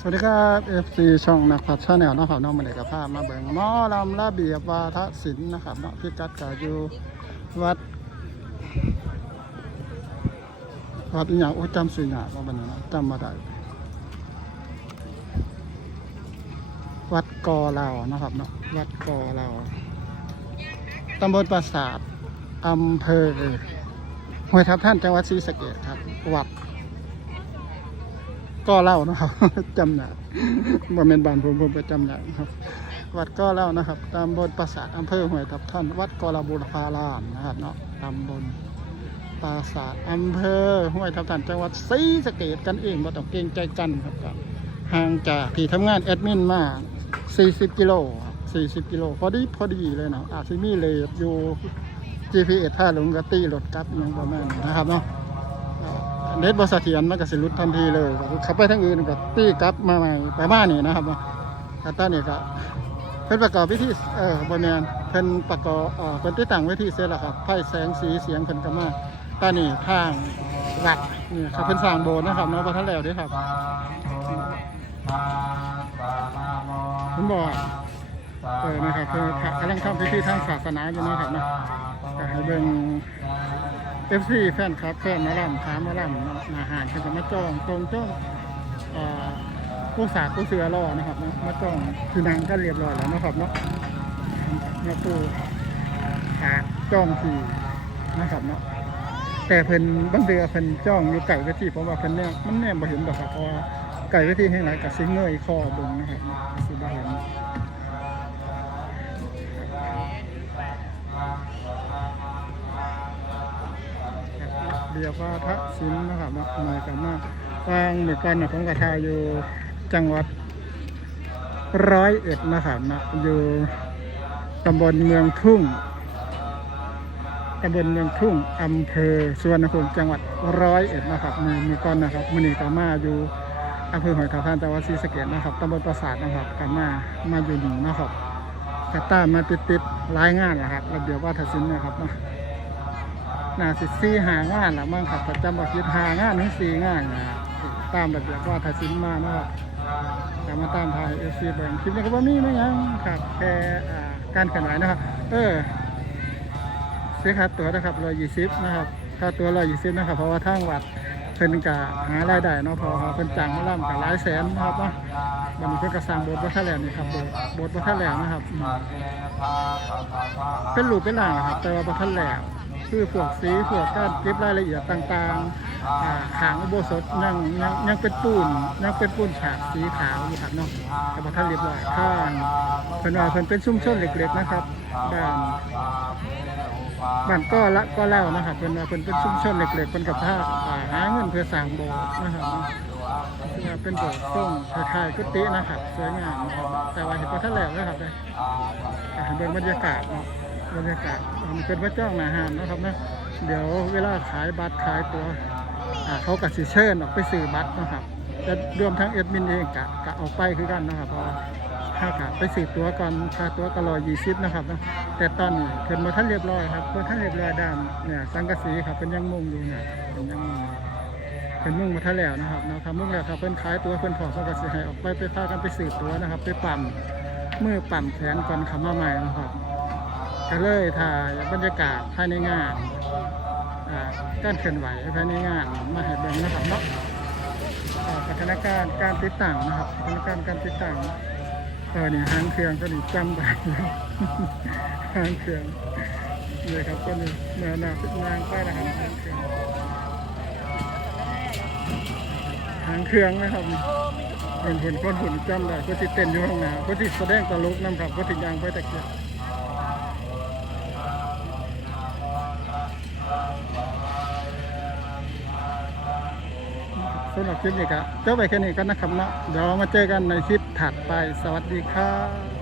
สวัสดีครับ FC ช่องนักพัฒชาแนลนะครับน้องมาเลยกับภาพมาเบิ่งหมอลำระเบียบวาทศิลป์นะครับเนาะพิกัดก็อยู่วัดวัดอหย่างโอ้จำสื่อหยาบว่าบันนี้นะจำมาได้วัดกอเรานะครับเนาะวัดกอเราตำบลปราสาทอำเภอห้วยทับท่านจังหวัดศรีสะเกษครับวัด ก็เล่านะครับจำหนักบ่แม่นบานผมผมไปจำหนักครับ วัดก็เล่านะครับตำบลปราสาทอำเภอห้วยทับท่าน วัดกอลาบุรพารามนะครับเนาะตำบลปราสาทอำเภอห้วยทับท่านจังหวัดศรีสะเกษกันเองบ่ต้องเกรงใจกันครับก็ห่างจากที่ทำงานแอดมินมา 40 กิโลครับ40 กิโลพอดีพอดีเลยเนาะอาจจะมีเลทอยู่ GPS ถ้าหลงกะตี้รถกลับยังประมาณนะครับเนาะ เน็ตบริษัทเถียนมันก็สิหลุดทันทีเลยขับไปทางอื่นก็ตีกลับมาใหม่ประมาณนี้นะครับแต่ตอนนี้ก็เพิ่นประกอบวิธีเออบนแมนเพิ่นประกอบเอ่อเพิ่นติดตั้งวิธีเสร็จแล้วครับไฟแสงสีเสียงเพิ่นก็มาตอนนี้ทางวัดนี่ครับเพิ่นสร้างโบสถ์นะครับเนาะบ่ทันแล้วเด้ครับผมบอกเออนะครับเพิ่นกำลังทำพิธีทางศาสนาอยู่นะครับนะให้เบิ่ง เอฟซีแฟนครับแฟนมาล่ำขามาล่ำอาหารเขาจะมาจองตรงจ้องเอ่อผู้สาผู้เสือรอนะครับเนาะมาจองคือนังก็เรียบร้อยแล้วนะครับเนาะเนี่ยตู้ขาจ้องทีนะครับเนาะแต่เพิ่นบางเดือเพิ่นจ้องอยู่ไก่เวทีเพราะว่าเพิ่นเนี่ยมันแนมบ่เห็นดอกครับเพราะว่าไก่เวทีแห่งหลายกับซิงเงยคอบึงนะครับสิบ่เห็น เรียกว่าพระศิลป์นะครับเนาะมากันมากวางเหมือนกันนะผมกระทาอยู่จังหวัดร้อยเอ็ดนะครับนะอยู่ตำบลเมืองทุ่งตำบลเมืองทุ่งอำเภอสุวรรณภูมิจังหวัดร้อยเอ็ดนะครับมือมือก้อนนะครับมือนีกามาอยู่อำเภอหอยทากานจังหวัดศรีสะเกษนะครับตำบลปราสาทนะครับกามามาอยู่หนึ่งนะครับกระต้ามาติดติดรายงานนะครับระเบียบวัฒนศิลป์นะครับเนาะ น่าสิสี่หางานละมั้งครับประจำอาทิตย์หางานถึงสี่งานนะตามระเบียบว่าถ้าสินมาเนาะตามมาตามทายเอซีแบ่งคลิปนี้ก็บ่มีไม่ยังครับแค่การเคลื่อนไหวนะครับ เออเสียค่าตั๋วนะครับร้อยยี่สิบนะครับค่าตั๋วร้อยยี่สิบนะครับ เพราะว่าทางวัดเพิ่นกะหารายได้เนาะพอเพิ่นจ้างมาล่ำกับหลายแสนนะครับเนาะบัดนี้เพิ่นก็สร้างโบสถ์วัดทะแหลนี่ครับโบสถ์โบสถ์วัดทะแหลนะครับเป็นรูเป็นร่างนะครับแต่ว่าวัดทะแหล คือพวกสีพวกการเก็บรายละเอียดต่างๆขางอุโบสถยังยังยังเป็นปูนยังเป็นปูนฉาบสีขาวอยู่ครับเนาะแต่พอท่านเรียบร้อยข้างเพิ่นว่าเพิ่นเป็นชุมชนเล็กๆนะครับบ้านบ้านก็ละก็แล้วนะครับเพิ่นว่าเพิ่นเป็นชุมชนเล็กๆเพิ่นกับภาคอ่าหาเงินเพื่อสร้างโบสถ์นะครับเนะคือว่าเป็นโบสถ์ทรงคล้ายๆกุฏินะครับสวยงามนะครับแต่ว่าเห็นพอท่านแล้วนะครับเลยอ่าเห็นบรรยากาศเนาะ บรรยากาศมันเป็นพระเจ้าหนาหามนะครับนะเดี๋ยวเวลาขายบัตรขายตัวเขากับสิเชิญออกไปซื้อบัตรนะครับจะรวมทั้งเอ็ดมินเองกะกะออกไปคือกันนะครับเพราะว่าถ้ากะไปซื้อตัวก่อนค่าตัวก็รอยี่สิบนะครับนะแต่ตอนนี้เพิ่นมาท่านเรียบร้อยครับเพิ่นท่านเรียบร้อยดานเนี่ยสังกะสีครับเป็นยังมุงอยู่เนี่ยเป็นยังมุงเพิ่นมุ่งมาท่าแล้วนะครับเนาะครับมุ่งแล้วครับเพิ่นขายตัวเพิ่นถอดสังกะสีให้ออกไปไปพากันไปซื้อตัวนะครับ ไปปั่นมือปั่นแขนก่อนคำมาใหม่นะครับ ก็เลยถ่ายบรรยากาศภายในงานการเคลื่อนไหวภายในงานมาให้เบิ่งนะครับเนาะอ่าพัฒนาการการติดตั้งนะครับพัฒนาการการติดตั้งเออเนี่ยหางเครื่องก็นี่จำได้หางเครื่องเลยครับก็นี่แนวหน้าติดนางไปนะครับหางเครื่องหางเครื่องนะครับเป็นเหุ่นก้นหุ่นจำได้ก็ติดเต้นอยู่ข้างหน้าก็ติดแสดงตลกนำครับก็ติดยางไปตะเกียบ สำหรับคลิปนี้ก็จบไปแค่นี้ก็นะครับเนาะเดี๋ยวมาเจอกันในคลิปถัดไปสวัสดีครับ